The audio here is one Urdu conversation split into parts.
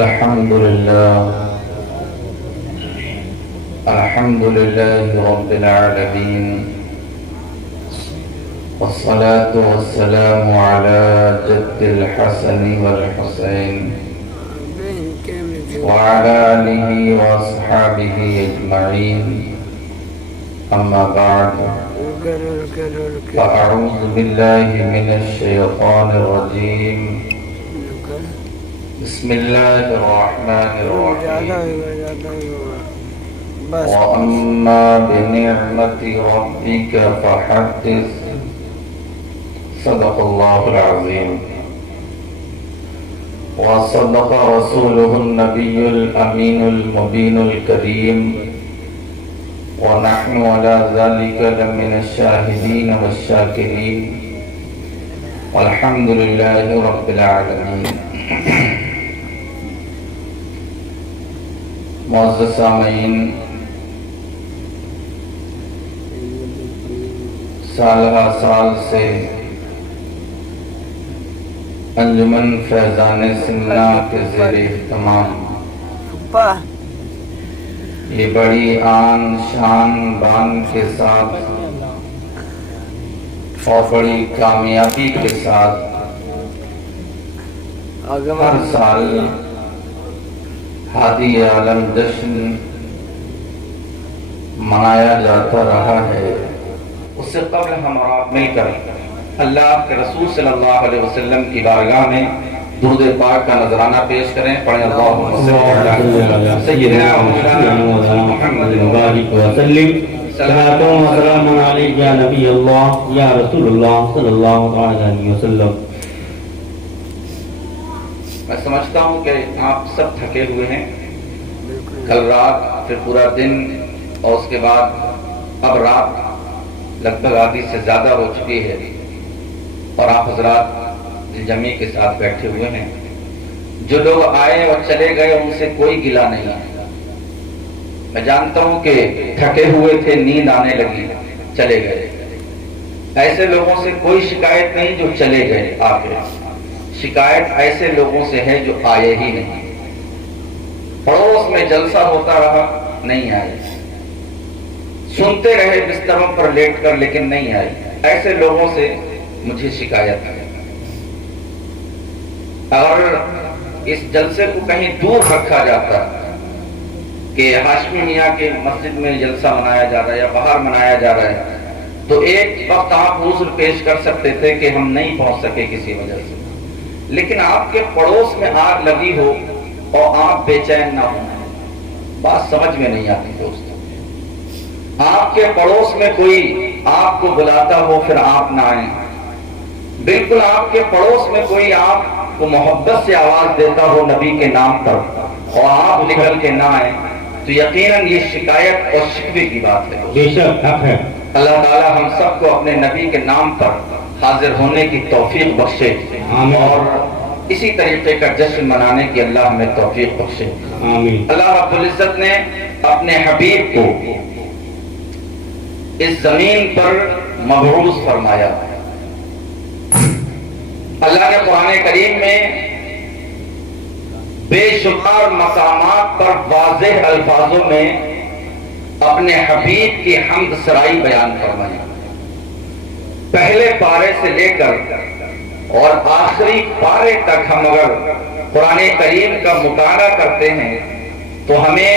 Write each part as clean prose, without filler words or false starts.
الحمد لله رب العالمين، والصلاة والسلام على جد الحسن والحسين وعلى آله وأصحابه أجمعين. أما بعد، فأعوذ بالله من الشيطان الرجيم. بسم الله الرحمن الرحيم. وأما بنعمة ربك فحدث. صدق الله العظيم. وصدق رسوله النبي الأمين المبين الكريم، ونحن على ذلك لمن الشاهدين والشاكرين، والحمد لله رب العالمين. معزز سامعین، سالہ سال سے انجمن فیضان سمنا کے زیر اہتمام یہ بڑی آن شان بان کے ساتھ اور بڑی کامیابی کے ساتھ ہر سال ہادی عالم جشن منایا جاتا رہا ہے. اس سے قبل ہم اور آپ مل کر اللہ کے رسول صلی اللہ علیہ وسلم کی بارگاہ میں درود پاک کا نذرانہ پیش کریں. پڑھیں اللہم صلی علی سیدنا محمد وبارک وسلم. صلاۃ و سلام علیک یا نبی اللہ یا رسول اللہ صلی اللہ علیہ وسلم. میں سمجھتا ہوں کہ آپ سب تھکے ہوئے ہیں. کل رات پھر پورا دن اور اس کے بعد اب رات لگ بھگ آدھی سے زیادہ ہو چکی ہے اور آپ حضرات دل جمی کے ساتھ بیٹھے ہوئے ہیں. جو لوگ آئے اور چلے گئے ان سے کوئی گلہ نہیں ہے. میں جانتا ہوں کہ تھکے ہوئے تھے، نیند آنے لگی، چلے گئے. ایسے لوگوں سے کوئی شکایت نہیں جو چلے گئے آ کے. شکایت ایسے لوگوں سے ہے جو آئے ہی نہیں. پڑوس میں جلسہ ہوتا رہا، نہیں آئے. سنتے رہے بستروں پر لیٹ کر لیکن نہیں آئے. ایسے لوگوں سے مجھے شکایت ہے. اگر اس جلسے کو کہیں دور رکھا جاتا کہ ہاشمی میاں کے مسجد میں جلسہ منایا جا رہا ہے یا باہر منایا جا رہا ہے تو ایک وقت آپ عذر پیش کر سکتے تھے کہ ہم نہیں پہنچ سکے کسی وجہ سے. لیکن آپ کے پڑوس میں آگ لگی ہو اور آپ بے چین نہ ہوں، بات سمجھ میں نہیں آتی دوست. آپ کے پڑوس میں کوئی آپ کو بلاتا ہو پھر آپ نہ آئیں. بالکل آپ کے پڑوس میں کوئی آپ کو محبت سے آواز دیتا ہو نبی کے نام پر اور آپ نکل کے نہ آئیں تو یقیناً یہ شکایت اور شکوے کی بات ہے. بے شک حق ہے. اللہ تعالی ہم سب کو اپنے نبی کے نام پر حاضر ہونے کی توفیق بخشے اور اسی طریقے کا جشن منانے کی اللہ ہمیں توفیق بخشے. آمین. اللہ رب العزت نے اپنے حبیب کو اس زمین پر مبعوث فرمایا. اللہ نے قرآن کریم میں بے شمار مقامات پر واضح الفاظوں میں اپنے حبیب کی حمد سرائی بیان فرمائی. پہلے پارے سے لے کر اور آخری پارے تک ہم اگر قرآن کریم کا مطالعہ کرتے ہیں تو ہمیں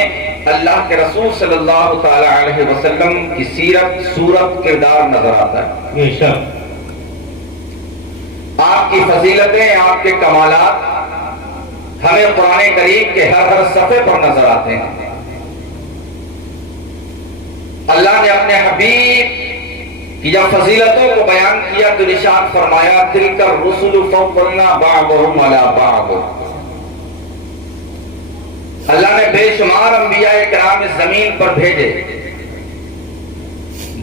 اللہ کے رسول صلی اللہ تعالی علیہ وسلم کی سیرت، صورت، کردار نظر آتا ہے. بے شک. آپ کی فضیلتیں، آپ کے کمالات ہمیں قرآن کریم کے ہر صفحے پر نظر آتے ہیں. اللہ نے اپنے حبیب کی جب فضیلتوں کو بیان کیا تو ارشاد فرمایا تلک الرسل فضلنا بعضهم على بعض. اللہ نے بے شمار انبیاء کرام اس زمین پر بھیجے،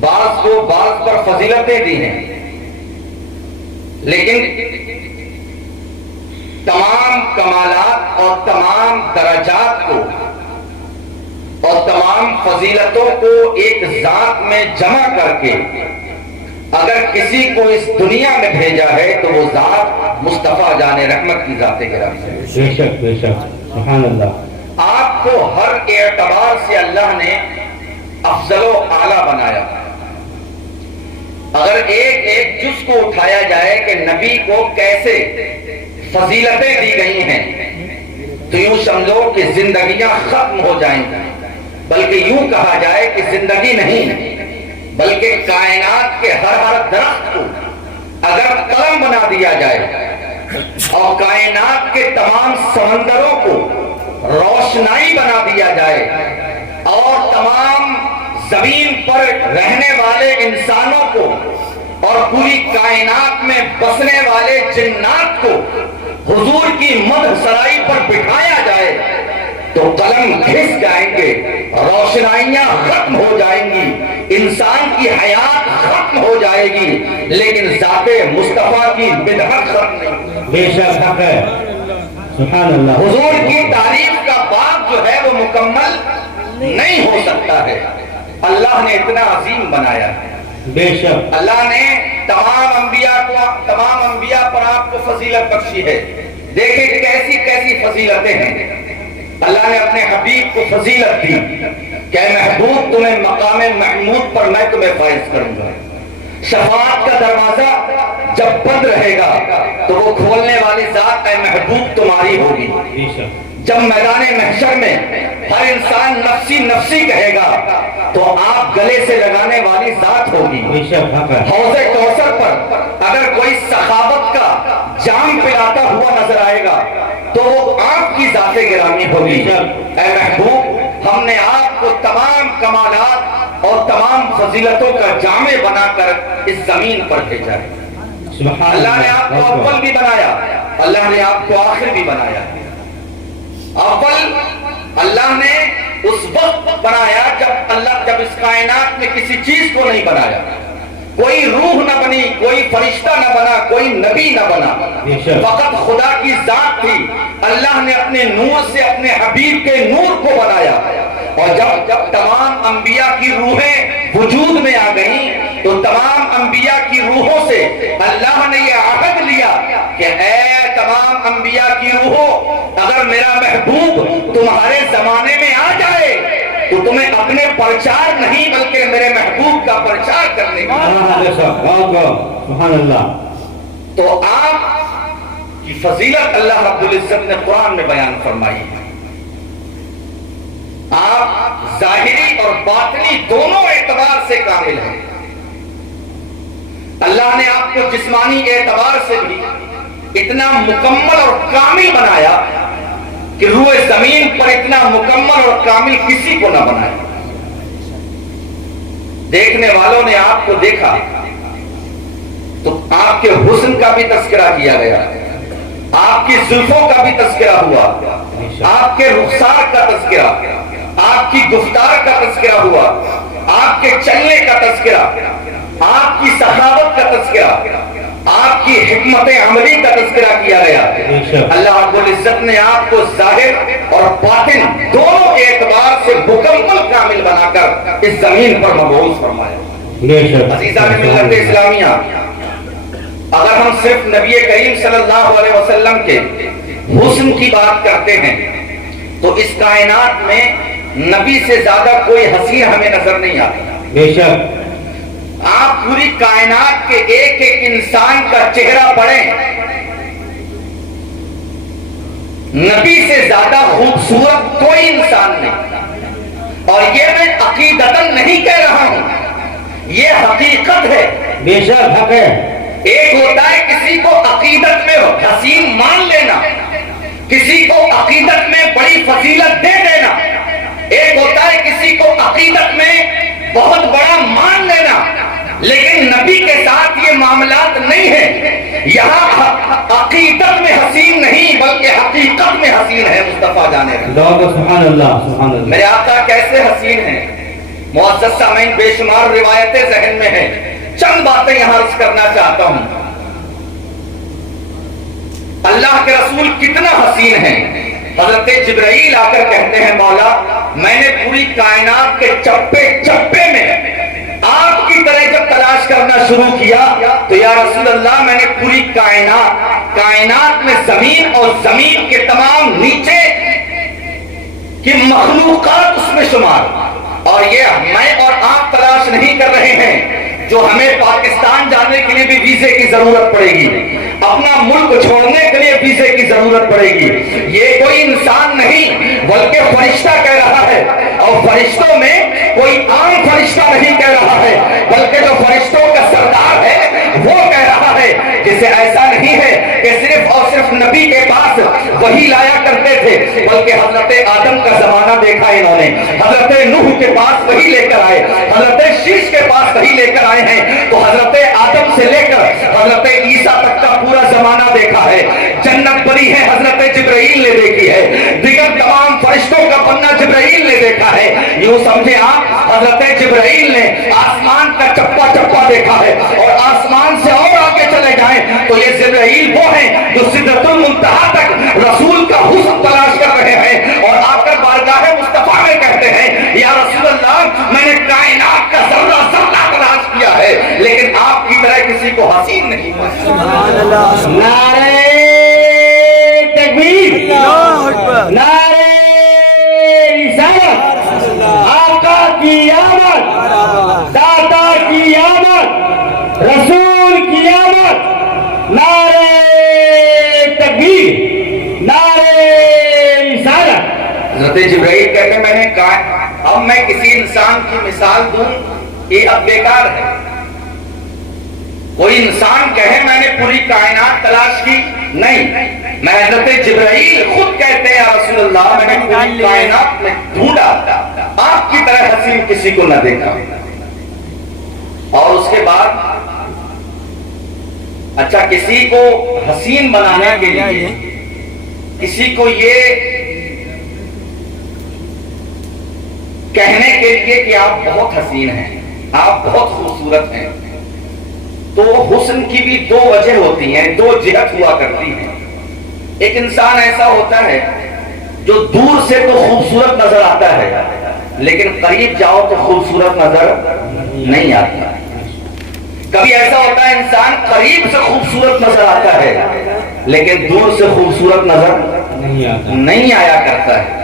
بعض کو بعض پر فضیلتیں دی ہیں، لیکن تمام کمالات اور تمام درجات کو اور تمام فضیلتوں کو ایک ذات میں جمع کر کے اگر کسی کو اس دنیا میں بھیجا ہے تو وہ ذات مصطفیٰ جان رحمت کی ذات گرامی ہے۔ بے شک بے شک، سبحان اللہ۔ آپ کو ہر اعتبار سے اللہ نے افضل و اعلیٰ بنایا۔ اگر ایک ایک جز کو اٹھایا جائے کہ نبی کو کیسے فضیلتیں دی گئی ہیں تو یوں سمجھو کہ زندگیاں ختم ہو جائیں گی، بلکہ یوں کہا جائے کہ زندگی نہیں بلکہ کائنات کے ہر درخت کو اگر قلم بنا دیا جائے اور کائنات کے تمام سمندروں کو روشنائی بنا دیا جائے اور تمام زمین پر رہنے والے انسانوں کو اور پوری کائنات میں بسنے والے جنات کو حضور کی مدح سرائی پر بٹھایا جائے تو قلم گھس جائیں گے، روشنائیاں ختم ہو جائیں گی، انسان کی حیات ختم ہو جائے گی، لیکن ذات مصطفیٰ کی بدعت ختم نہیں۔ بے شک حق ہے، سبحان اللہ۔ حضور کی تعریف کا باب جو ہے وہ مکمل نہیں ہو سکتا ہے، اللہ نے اتنا عظیم بنایا ہے۔ بے شک اللہ نے تمام انبیاء پر آپ کو فضیلت بخشی ہے۔ دیکھیں کیسی کیسی فضیلتیں ہیں۔ اللہ نے اپنے حبیب کو فضیلت دی کہ اے محبوب تمہیں مقام محمود پر میں تمہیں فائز کروں گا۔ شفاعت کا دروازہ جب بند رہے گا تو وہ کھولنے والی ذات اے محبوب تمہاری ہوگی۔ بے شک جب میدان محشر میں ہر انسان نفسی نفسی کہے گا تو آپ گلے سے لگانے والی ذات ہوگی۔ بے شک حق ہے۔ حوض کوثر پر اگر کوئی سخاوت کا جام پلاتا ہوا نظر آئے گا تو وہ آپ کی ذات گرامی ہوگی۔ اے محبوب ہم نے آپ کو تمام کمالات اور تمام فضیلتوں کا جامع بنا کر اس زمین پر بھیجا ہے۔ سبحان اللہ نے آپ کو اول بھی بنایا، اللہ نے آپ کو آخر بھی بنایا۔ اول اللہ نے اس وقت بنایا جب اس کائنات میں کسی چیز کو نہیں بنایا، کوئی روح نہ بنی، کوئی فرشتہ نہ بنا، کوئی نبی نہ بنا، فقط خدا کی ذات تھی۔ اللہ نے اپنے نور سے اپنے حبیب کے نور کو بنایا، اور جب تمام انبیاء کی روحیں وجود میں آ گئیں تو تمام انبیاء کی روحوں سے اللہ نے یہ عہد لیا کہ اے تمام انبیاء کی روحوں، اگر میرا محبوب تمہارے زمانے میں آ جائے تو تمہیں اپنے پرچار نہیں بلکہ میرے محبوب کا پرچار کرنے کا۔ سبحان اللہ۔ تو آپ کی فضیلت اللہ رب العزت نے قرآن میں بیان فرمائی ہے۔ آپ ظاہری اور باطنی دونوں اعتبار سے کامل ہیں۔ اللہ نے آپ کو جسمانی اعتبار سے بھی اتنا مکمل اور کامل بنایا کہ روح زمین پر اتنا مکمل اور کامل کسی کو نہ بنایا۔ دیکھنے والوں نے آپ کو دیکھا تو آپ کے حسن کا بھی تذکرہ کیا گیا، آپ کی زلفوں کا بھی تذکرہ ہوا، آپ کے رخسار کا تذکرہ، آپ کی گفتار کا تذکرہ ہوا، آپ کے چلنے کا تذکرہ، آپ کی سخاوت کا تذکرہ، آپ کی حکمت عملی کا تذکرہ کیا گیا۔ اللہ رب العزت نے آپ کو ظاہر اور باطن دونوں کے اعتبار سے مکمل کامل بنا کر اس زمین پر مبعوث فرمایا۔ عزیزان ملت اسلامیہ، اگر ہم صرف نبی کریم صلی اللہ علیہ وسلم کے حسن کی بات کرتے ہیں تو اس کائنات میں نبی سے زیادہ کوئی حسین ہمیں نظر نہیں آتا۔ بے شک آپ پوری کائنات کے ایک ایک انسان کا چہرہ پڑھیں، نبی سے زیادہ خوبصورت کوئی انسان نہیں، اور یہ میں عقیدتاً نہیں کہہ رہا ہوں، یہ حقیقت ہے۔ بے شک حق ہے۔ ایک ہوتا ہے کسی کو عقیدت میں حسین مان لینا، کسی کو عقیدت میں بڑی فضیلت دے دینا، ایک ہوتا ہے کسی کو عقیدت میں بہت بڑا مان لینا، لیکن نبی کے ساتھ یہ معاملات نہیں ہیں۔ یہاں عقیدت میں حسین نہیں بلکہ حقیقت میں حسین ہے مصطفیٰ جانے کا۔ سبحان اللہ سبحان اللہ۔ میرے آقا کیسے حسین ہیں، معزز سامعین بے شمار روایتیں ذہن میں ہیں، چند باتیں یہاں عرض کرنا چاہتا ہوں۔ اللہ کے رسول کتنا حسین ہیں۔ حضرت جبرائیل آ کر کہتے ہیں مولا میں نے پوری کائنات کے چپے چپے میں آپ کی طرح جب تلاش کرنا شروع کیا تو یا رسول اللہ میں نے پوری کائنات میں زمین اور زمین کے تمام نیچے کی مخلوقات اس میں شمار، اور یہ میں اور آپ تلاش نہیں کر رہے ہیں جو ہمیں پاکستان جانے کے لیے بھی ویزے کی ضرورت پڑے گی، اپنا ملک چھوڑنے کے لیے ویزے کی ضرورت پڑے گی، یہ کوئی انسان نہیں بلکہ فرشتہ کہہ رہا ہے، اور فرشتوں میں کوئی عام فرشتہ نہیں کہہ رہا ہے بلکہ جو فرشتوں کا سردار ہے وہ کہہ رہا ہے، جسے ایسا نہیں ہے کہ صرف اور صرف نبی کے پاس وہی لایا کرتے تھے، بلکہ حضرت آدم کا زمانہ دیکھا انہوں نے، حضرت نوح کے پاس وہی لے کر آئے، حضرت شیش کے پاس وہی لے کر آئے ہیں، تو حضرت آدم سے لے کر حضرت عیسیٰ تک کا پورا زمانہ دیکھا ہے، جنت بنی ہے حضرت جبرائیل نے دیکھی ہے، دیگر تمام فرشتوں کا بننا جبرائیل نے دیکھا ہے، یوں سمجھے آپ حضرت جبرائیل نے آسمان کا چپا چپا دیکھا ہے، اور آسمان سے اور آگے چلے جائیں تو یہ جبرائیل وہ ہیں جو سدرۃ المنتہا تک رسول کا حسن تلاش کر رہے ہیں، اور آ کر بارگاہ مصطفیٰ میں کہتے ہیں یا رسول اللہ میں نے کائنات کا ذرہ ذرہ تلاش کیا ہے لیکن آپ کی طرح کسی کو حسین نہیں پایا۔ نعرہ تکبیر، نعرہ رسالت، آقا کی آمد، داتا کی آمد، رسول کی آمد، نعرہ تکبیر، نعرہ رسالت۔ حضرت جبرائیل کہتے ہیں میں نے کہا اب میں کسی انسان کی مثال دوں یہ اب بیکار ہے، کوئی انسان کہے میں نے پوری کائنات تلاش کی، نہیں، میں حضرت جبرائیل خود کہتے ہیں یا رسول اللہ میں نے پوری کائنات میں ڈھونڈا، آپ کی طرح حسین کسی کو نہ دیکھا۔ اور اس کے بعد اچھا کسی کو حسین بنانے کے لیے کسی کو یہ کہنے کے لیے کہ آپ بہت حسین ہیں، آپ بہت خوبصورت ہیں، تو حسن کی بھی دو وجہ ہوتی ہیں، دو جہت ہوا کرتی ہیں۔ ایک انسان ایسا ہوتا ہے جو دور سے تو خوبصورت نظر آتا ہے لیکن قریب جاؤ تو خوبصورت نظر نہیں آتا۔ کبھی ایسا ہوتا ہے انسان قریب سے خوبصورت نظر آتا ہے لیکن دور سے خوبصورت نظر نہیں آیا کرتا ہے۔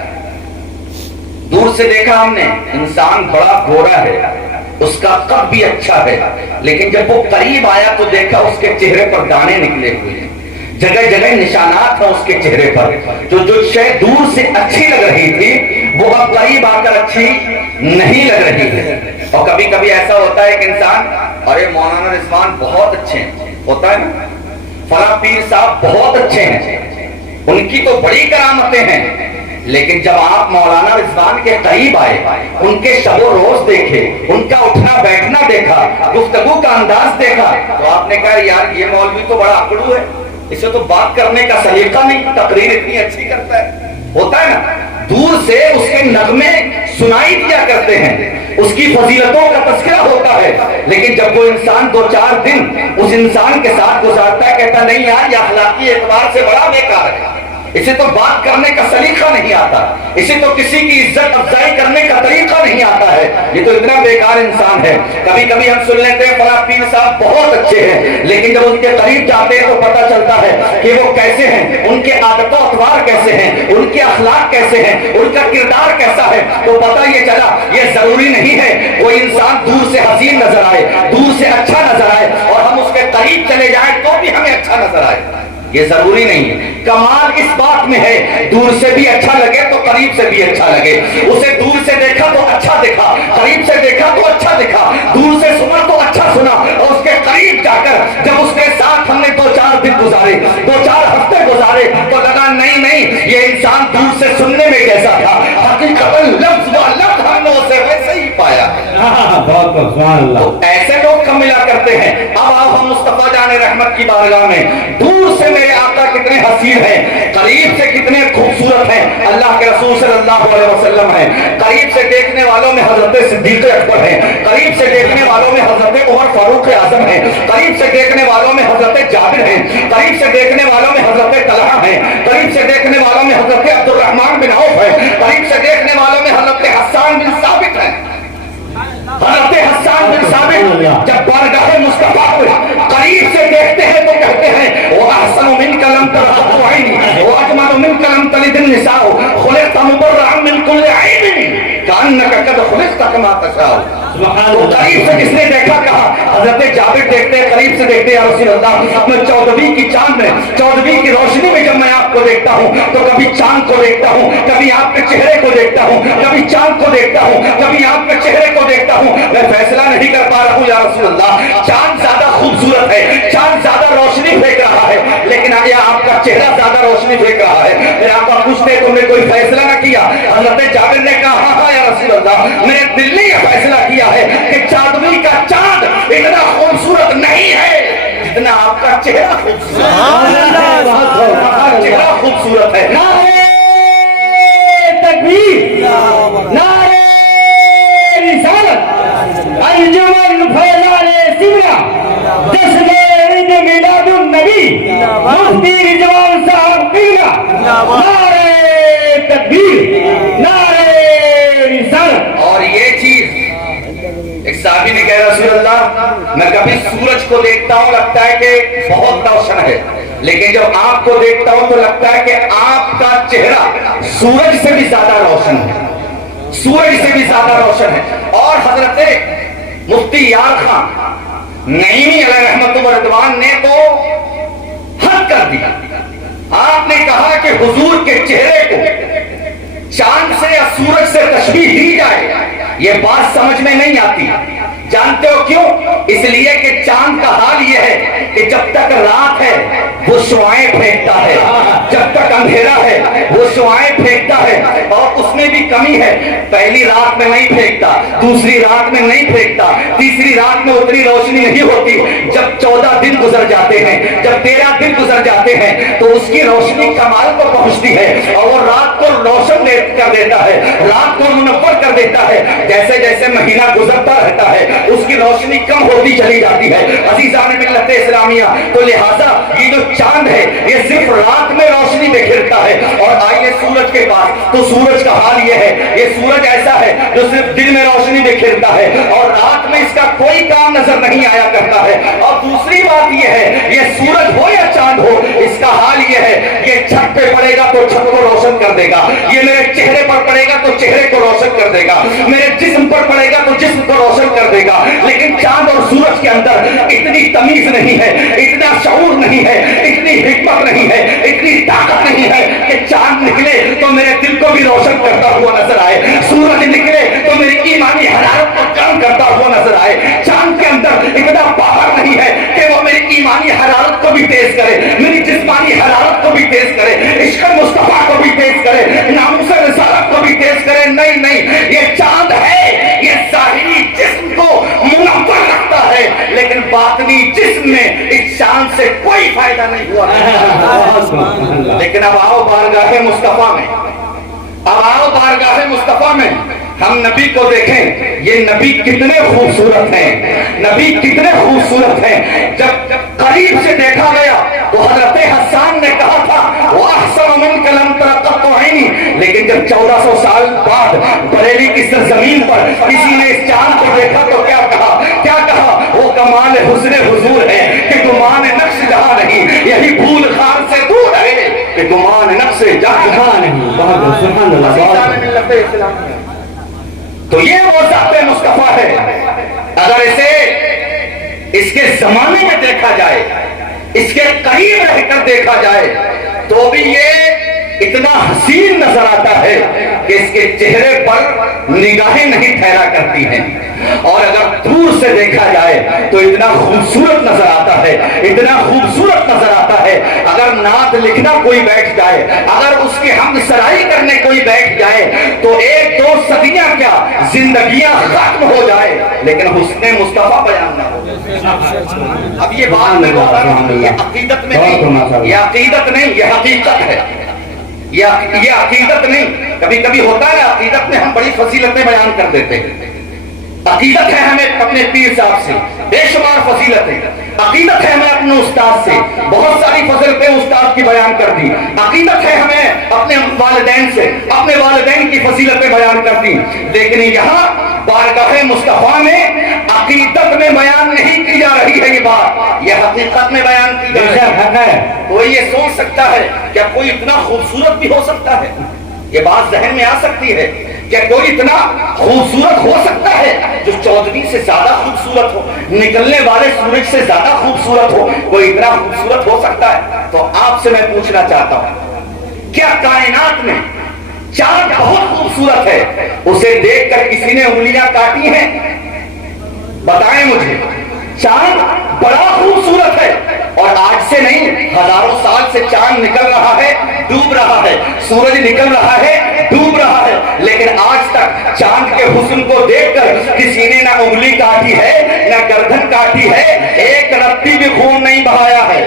دور سے دیکھا ہم نے انسان بڑا گورا ہے، اس کا قد بھی اچھا ہے، لیکن جب وہ قریب آیا تو دیکھا اس کے چہرے پر دانے نکلے ہوئے ہیں، جگہ جگہ نشانات ہیں اس کے چہرے پر، جو شے دور سے اچھی لگ رہی تھی وہ اب قریب آ کر اچھی نہیں لگ رہی ہے۔ اور کبھی کبھی ایسا ہوتا ہے کہ انسان ارے مولانا رضوان بہت اچھے ہیں، ہوتا ہے نا، فلاں پیر صاحب بہت اچھے ہیں، ان کی تو بڑی کرامتیں ہیں، لیکن جب آپ مولانا رضوان کے قریب آئے، ان کے شب و روز دیکھے، ان کا اٹھنا بیٹھنا دیکھا، گفتگو کا انداز دیکھا، تو آپ نے کہا یار یہ مولوی تو بڑا اکڑو ہے، اسے تو بات کرنے کا سلیقہ نہیں، تقریر اتنی اچھی کرتا ہے، ہوتا ہے نا۔ دور سے اس کے نغمے سنائی دیا کرتے ہیں، اس کی فضیلتوں کا تذکرہ ہوتا ہے، لیکن جب وہ انسان 2-4 دن اس انسان کے ساتھ گزارتا ہے کہتا نہیں یار یہ اخلاقی اعتبار سے بڑا بیکار ہے، اسے تو بات کرنے کا سلیقہ نہیں آتا، اسے تو کسی کی عزت افزائی کرنے کا طریقہ نہیں آتا ہے، یہ تو اتنا بیکار انسان ہے۔ کبھی کبھی ہم سن لیتے ہیں فلاں پیر صاحب بہت اچھے ہیں، لیکن جب ان کے قریب جاتے ہیں تو پتہ چلتا ہے کہ وہ کیسے ہیں، ان کے عادت و اطوار کیسے ہیں، ان کے اخلاق کیسے ہیں، ان کا کردار کیسا ہے، تو پتہ یہ چلا یہ ضروری نہیں ہے کوئی انسان دور سے حسین نظر آئے، دور سے اچھا نظر آئے اور ہم اس کے قریب چلے جائیں تو بھی ہمیں اچھا نظر آئے، یہ ضروری نہیں ہے۔ کمال اس بات میں ہے دور سے بھی اچھا لگے تو قریب سے بھی اچھا لگے، اسے دور سے دیکھا تو اچھا دکھا، قریب سے دیکھا تو اچھا دکھا، دور سے سنا تو اچھا سنا، اور اس کے قریب جا کر جب اس کے ساتھ ہم نے 2-4 دن گزارے، 2-4 ہفتے گزارے تو لگا نہیں یہ انسان دور سے سننے میں کیسا تھا، حقیقت لفظ و لفظ ہم نے اسے ویسے ہی پایا۔ تو ایسے لوگ کم ملا کرتے ہیں۔ اب آؤ ہم مصطفیٰ جان رحمت کی بارگاہ میں، دور سے میرے آقا کتنے حسین ہیں، قریب سے کتنے خوبصورت ہیں، اللہ کے رسول صلی اللہ علیہ وسلم ہیں، قریب سے دیکھنے والوں میں حضرت صدیق اکبر ہیں، قریب سے دیکھنے والوں میں حضرت عمر فاروق اعظم ہیں، قریب سے دیکھنے والوں میں حضرت جابر ہیں، قریب سے دیکھنے والوں میں حضرت طلحہ ہیں، قریب سے دیکھنے والوں میں حضرت عبد الرحمن بن عوف ہیں، قریب سے دیکھنے والوں میں حضرت حسان بن ثابت ہیں۔ حضرت حسان بن ثابت جب بارگاہ احسن منك لم تلد عيني واجمل منك لم تلد النساء خلقت مبرعا من كل عيب كأنك قد خلقت كما تشاء. تو قریب سے جس نے دیکھا کہا حضرت جابر دیکھتے ہیں قریب سے دیکھتے ہیں یا رسول اللہ میں 14ویں کی چاند میں 14ویں کی روشنی میں جب میں آپ کو دیکھتا ہوں تو کبھی چاند کو دیکھتا ہوں کبھی آپ کے چہرے کو دیکھتا ہوں کبھی چاند کو دیکھتا ہوں کبھی آپ کے چہرے کو دیکھتا ہوں میں فیصلہ نہیں کر پا رہا ہوں یا رسول اللہ چاند زیادہ خوبصورت ہے چاند زیادہ روشنی پھینک رہا ہے لیکن آیا آپ کا چہرہ زیادہ روشنی پھینک رہا ہے. میرے آقا پوچھتے تم نے کوئی فیصلہ نہ کیا حضرت جابر نے کہا ہاں ہاں یا رسول اللہ میں نے دل نے یہ فیصلہ کیا ہے کہ 14ویں کا چاند اتنا خوبصورت نہیں ہے جتنا آپ کا چہرہ خوبصورت ہے. نعرہ تکبیر نعرہ رسالت انجمن فیضان سمرہ 10 عید میلاد النبی مفتی رضوان صاحب قبلہ نعرہ تکبیر نعرہ رسالت. اور یہ چیز ایک صحابی نے کہا رسول اللہ میں کبھی سورج کو دیکھتا ہوں لگتا ہے کہ بہت روشن ہے لیکن جب آپ کو دیکھتا ہوں تو لگتا ہے کہ آپ کا چہرہ سورج سے بھی زیادہ روشن ہے سورج سے بھی زیادہ روشن ہے. اور حضرت مفتی یار خان نعیمی علیہ رحمت و رضوان نے تو حد کر دیا. آپ نے کہا کہ حضور کے چہرے کو چاند سے یا سورج سے تشبیہ دی جائے یہ بات سمجھ میں نہیں آتی. جانتے ہو کیوں؟ اس لیے کہ چاند کا حال یہ ہے کہ جب تک رات ہے وہ شعائیں پھینکتا ہے جب تک اندھیرا ہے وہ شعائیں پھینکتا ہے اور اس میں بھی کمی ہے پہلی رات میں نہیں پھینکتا دوسری رات میں نہیں پھینکتا تیسری رات میں اتنی روشنی نہیں ہوتی. جب 14 دن گزر جاتے ہیں جب 13 دن گزر جاتے ہیں تو اس کی روشنی کمال کو پہنچتی ہے اور وہ رات کو روشن کر دیتا ہے رات کو منور کر دیتا ہے. جیسے جیسے مہینہ گزرتا رہتا ہے اس کی روشنی کم ہوتی چلی جاتی ہے. عزیزان ملت اسلامیہ تو لہٰذا یہ جو چاند ہے یہ صرف رات میں روشنی بکھیرتا ہے. اور آئیے سورج کے پاس تو سورج کا حال یہ ہے یہ سورج ایسا ہے جو صرف دن میں روشنی بکھیرتا ہے اور رات میں اس کا کوئی کام نظر نہیں آیا کرتا ہے. اور دوسری بات یہ ہے یہ سورج ہو یا چاند ہو اس کا حال یہ ہے یہ چھت پہ پڑے گا تو چھت کو روشن کر دے گا یہ میرے چہرے پر پڑے گا تو چہرے کو روشن کر دے گا میرے جسم پر پڑے گا تو جسم کو روشن کر دے گا. لیکن چاند اور سورج کے اندر اتنی تمیز نہیں ہے اتنا شعور نہیں ہے اتنی حکمت نہیں ہے اتنی طاقت نہیں ہے کہ چاند نکلے تو میرے دل کو بھی روشن کرتا ہوا نظر آئے سورج نکلے تو میری ایمانی حرارت کو کم کرتا ہوا نظر آئے. چاند کے اندر اتنا پاور نہیں ہے کہ وہ میری ایمانی حرارت کو بھی تیز کرے میری جسمانی حرارت کو بھی تیز کرے عشق مصطفیٰ کو بھی تیز کرے ناموس رسالت کو بھی تیز کرے. نہیں نہیں یہ چاند ہے یہ ظاہری جسم کو منور رکھتا ہے لیکن باطنی جسم میں اس چاند سے کوئی فائدہ نہیں ہوا. لیکن اب آؤ بارگاہ مصطفیٰ میں اب آؤ بارگاہ مصطفیٰ میں ہم نبی کو دیکھیں یہ نبی کتنے خوبصورت ہیں نبی کتنے خوبصورت ہیں. جب قریب سے دیکھا گیا تو حضرت حسان نے کہا تھا وَأَحْسَنُ مِنْكَ لَمْ تَرَ قَطُّ عَيْنِي لیکن جب 1400 سال بعد بریلی کی سرزمین پر کسی نے اس چاند کو دیکھا تو کیا کہا وہ کمال حسن حضور ہے کہ گمان نقش جہاں نہیں یہی بھول خان سے دور ہے کہ گمان نقش جہاں نہیں. سبحان اللہ. تو یہ وہ ذات مصطفیٰ ہے. اگر اسے اس کے زمانے میں دیکھا جائے اس کے قریب رہ کر دیکھا جائے تو بھی یہ اتنا حسین نظر آتا ہے کہ اس کے چہرے پر نگاہیں نہیں ٹھہرا کرتی ہیں اور اگر دور سے دیکھا جائے تو اتنا خوبصورت نظر آتا ہے اتنا خوبصورت نظر آتا ہے. اگر نعت لکھنا کوئی بیٹھ جائے اگر اس کی حمد سرائی کرنے کوئی بیٹھ جائے تو 1-2 صدیاں کیا زندگیاں ختم ہو جائے لیکن حسن مصطفیٰ بیان نہ ہو. اب یہ بات میں بتا رہا ہوں یہ عقیدت میں نہیں یہ عقیدت نہیں یہ حقیقت ہے یہ عقیدت نہیں. کبھی کبھی ہوتا ہے عقیدت میں ہم بڑی فضیلتیں بیان کر دیتے ہیں. عقیدت ہے ہمیں اپنے پیر صاحب سے بے شمار فضیلتیں عقیدت ہے ہمیں اپنے استاد سے بہت ساری فضیلتیں استاد کی بیان کر دی. عقیدت ہے ہمیں اپنے والدین سے اپنے والدین کی فضیلتیں بیان کر دی. لیکن یہاں بارگاہ مصطفیٰ میں عقیدت میں بیان نہیں کی جا رہی ہے یہ بات، یہ حقیقت میں بیان کی جا رہی ہے۔ کوئی یہ سوچ سکتا ہے کیا کوئی اتنا خوبصورت بھی ہو سکتا ہے؟ یہ بات ذہن میں آ سکتی ہے کہ کوئی اتنا خوبصورت ہو سکتا ہے جو چودھری سے زیادہ خوبصورت ہو، نکلنے والے سورج سے زیادہ خوبصورت ہو، کوئی اتنا خوبصورت ہو سکتا ہے؟ تو آپ سے میں پوچھنا چاہتا ہوں، کیا کائنات میں چاند بہت خوبصورت ہے، اسے دیکھ کر کسی نے انگلیاں کاٹی ہیں؟ بتائیں مجھے، چاند بڑا خوبصورت ہے اور آج سے نہیں، ہزاروں سال سے چاند نکل رہا ہے، ڈوب رہا ہے، سورج نکل رہا ہے، ڈوب رہا ہے، لیکن آج تک چاند کے حسن کو دیکھ کر کسی نے نہ انگلی کاٹی ہے نہ گردن کاٹی ہے، ایک رتی بھی خون نہیں بہایا ہے۔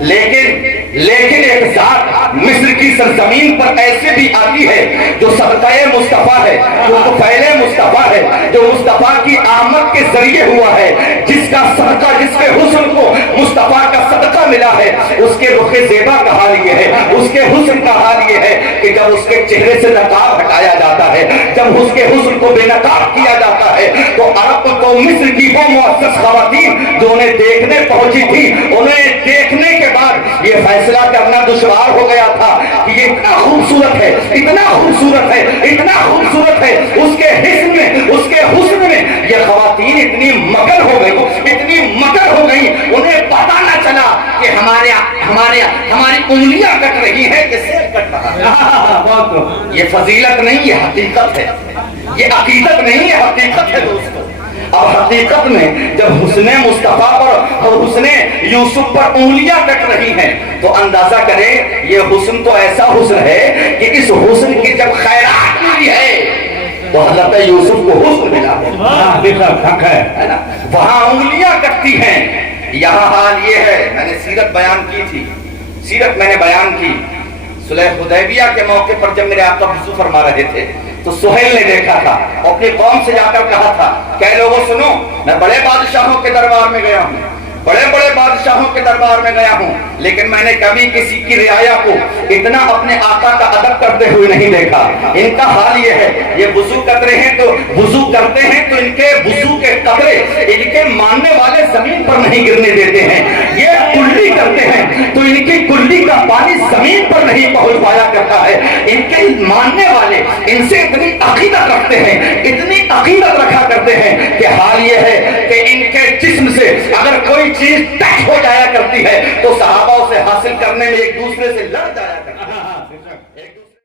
لیکن ایک ذات مصر کی سرزمین پر ایسے بھی آتی ہے جو صدقہ مصطفیٰ ہے، جو طفیل مصطفیٰ ہے، جو مصطفیٰ کی آمد کے ذریعے ہوا ہے، جس کا صدقہ، جس کے حسن کو مصطفیٰ کا صدقہ ملا ہے، اس کے رخ زیبا کا حال یہ ہے، اس کے حسن کا حال یہ ہے کہ جب اس کے چہرے سے نقاب ہٹایا جاتا ہے، جب اس کے حسن کو بے نقاب کیا جاتا ہے، تو عرب کو مصر کی وہ معزز خواتین جو انہیں دیکھنے پہنچی تھی، انہیں دیکھنے کے بعد یہ فیصلہ کرنا دشوار ہو گیا تھا کہ یہ اتنا خوبصورت ہے، اتنا خوبصورت ہے، اتنا خوبصورت ہے، اس کے حسن میں، اس کے حسن میں یہ خواتین اتنی مگر ہو گئی، اتنی مگر ہو گئی، انہیں پتا نہ چلا کہ ہماری انگلیاں کٹ رہی ہیں کہ سر کٹ رہا ہے۔ یہ فضیلت نہیں، یہ حقیقت ہے، یہ عقیدت نہیں، یہ حقیقت ہے دوستو۔ اب حقیقت میں جب حسن مصطفیٰ پر اور حسن یوسف پر انگلیاں کٹ رہی ہیں تو اندازہ کریں یہ حسن تو ایسا حسن ہے کہ اس حسن کی جب خیرات ملی ہے تو حضرت یوسف کو حسن ملا ہے نا، وہاں انگلیاں کٹتی ہیں۔ یہاں حال یہ ہے، میں نے سیرت بیان کی تھی، سیرت میں نے بیان کی، صلح حدیبیہ کے موقع پر جب میرے آقا وضو فرما رہے تھے تو سہیل نے دیکھا تھا، اپنی قوم سے جا کر کہا تھا کہ لوگوں سنو، میں بڑے بادشاہوں کے دربار میں گیا ہوں، بڑے بڑے بادشاہوں کے دربار میں گیا ہوں، لیکن میں نے کبھی کسی کی رعایا کو اتنا اپنے آقا کا ادب کرتے ہوئے نہیں دیکھا۔ ان کا حال یہ ہے، یہ وضو کرتے ہیں تو وضو کرتے ہیں تو ان کے وضو کے قطرے ان کے ماننے والے زمین پر نہیں گرنے دیتے ہیں، یہ کلی کرتے ہیں تو ان کی کلی کا پانی زمین پر نہیں پہنچ پایا کرتا ہے۔ ان کے ماننے والے ان سے اتنی عقیدت رکھتے ہیں، اتنی عقیدت رکھا کرتے ہیں کہ حال یہ ہے کہ ان کے جسم سے اگر کوئی چیز ٹچ ہو جایا